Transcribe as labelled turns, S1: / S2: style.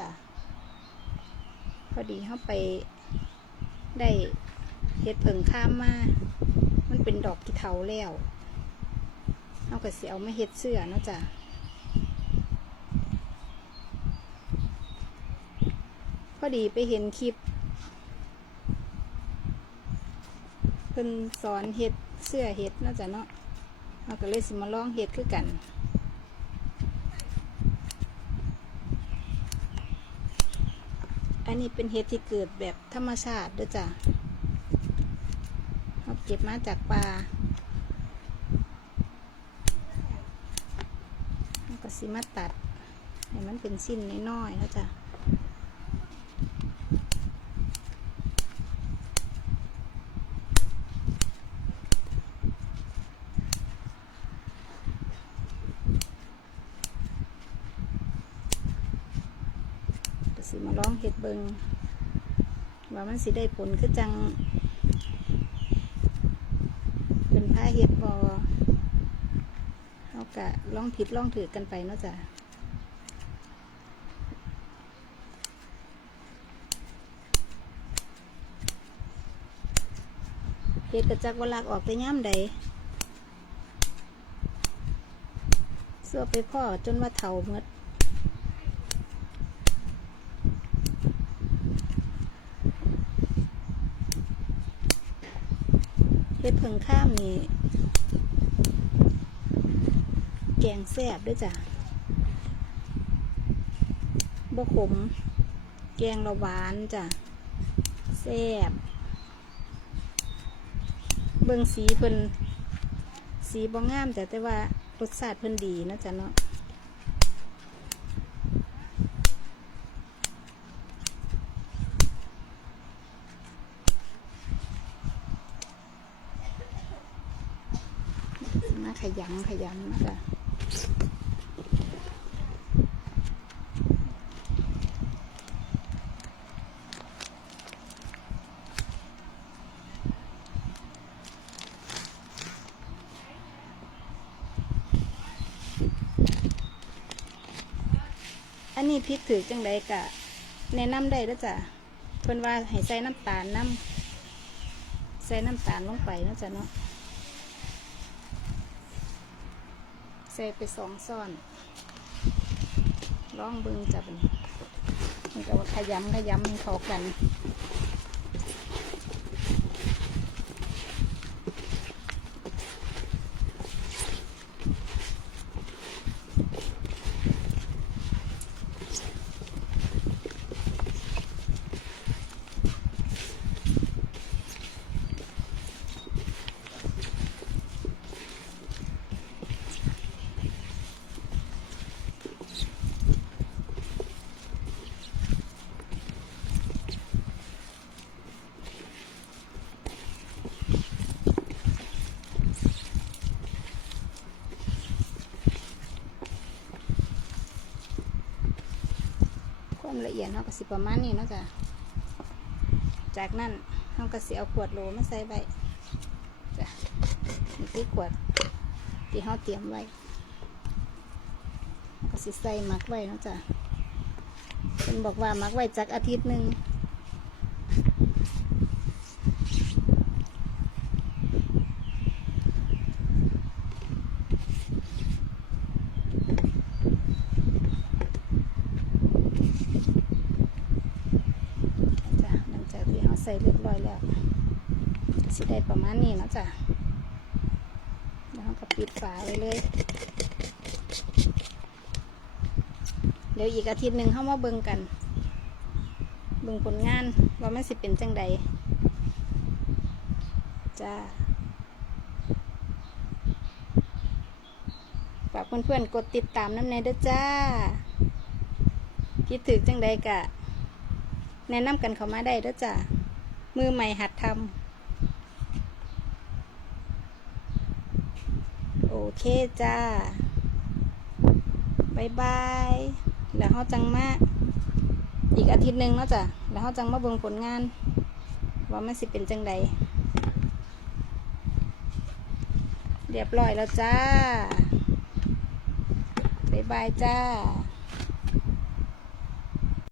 S1: จ้ะพอดีเขาไปได้เฮ็ดเผิงข้ามมา มันเป็นดอกกีเทาแล้วเขาก็สิเอามาเฮ็ดเสื้อเนาะจ้ะพอดีไปเห็นคลิป เพิ่นสอนเฮ็ดเสื้อเฮ็ดเนาะจ้ะเนาะเราก็เลยสิมาลองเฮ็ดคือกัน อันนี้เป็นเห็ดที่เกิดแบบธรรมชาติด้วยจ้ะเราเก็บมาจากป่าเราก็สิมาตัด ให้มันเป็นสิ้นน้อยๆแล้วจ้ะ สิมาลองเห็ดเบิงว่ามันสิได้ผลคือจัง เป็นผ้าเห็ดบอเขากะลองผิดลองถือกันไปเนาะจ้ะเห็ดกระจักวลากออกไปย่ำใดเสื้อไปพ่อจนว่าเถาเมด เฮ็ดเพิงข้ามนี่แกงแซ่บด้วยจ้ะบ่ขม แกงละหวานจ้ะแซ่บเบิ่งสีเพิ่นสีบ่งามแต่แต่ว่ารสชาติเพิ่นดีนะจ๊ะเนาะมา ขยำขยำนะจ๊ะอันนี้พริกถือจังใดกะแนะนำได้แล้วจ้ะเพิ่นว่าให้ใส่น้ำตาลน้ำใส่น้ำตาลลงไปนะจ๊ะเนาะ ใส่ไปสองซ่อนลองเบึงจับมันก็ว่าขยำขยำมันเข้ากัน มละเอียดเราก็สิประมาณนี้เนาะจ้ะจากนั้นเราก็สิเอาขวดโหลมาใส่ไว้จ้ะนี่คือขวดที่เราเตรียมไว้ก็สิใส่หมักไว้เนาะจ้ะเป็นบอกว่าหมักไว้จากอาทิตย์หนึ่งจ้ะหลังจากที่เราใส่เรียบร้อยแล้วสิได้ประมาณนี้นะจ้ะแล้วก็ปิดฝาไว้เลย เดี๋ยวอีกอาทิตย์หนึ่งเข้ามาเบิ่งกัน เบิ่งผลงานว่ามันสิเป็นจังใดจ้าฝากเพื่อนๆกดติดตามน้ำในเด้อจ้า คิดถึงจังใดกะ แนะนำกันเข้ามาได้เด้อจ้า มือใหม่หัดทำโอเคจ้าบายบายแล้วเขาจังมาอีกอาทิตย์หนึ่งเนาะจ้ะแล้วเขาจังมาเบิ่งผลงาน ว่ามันสิเป็นจังใดเรียบร้อยแล้วจ้าบายบายจ้า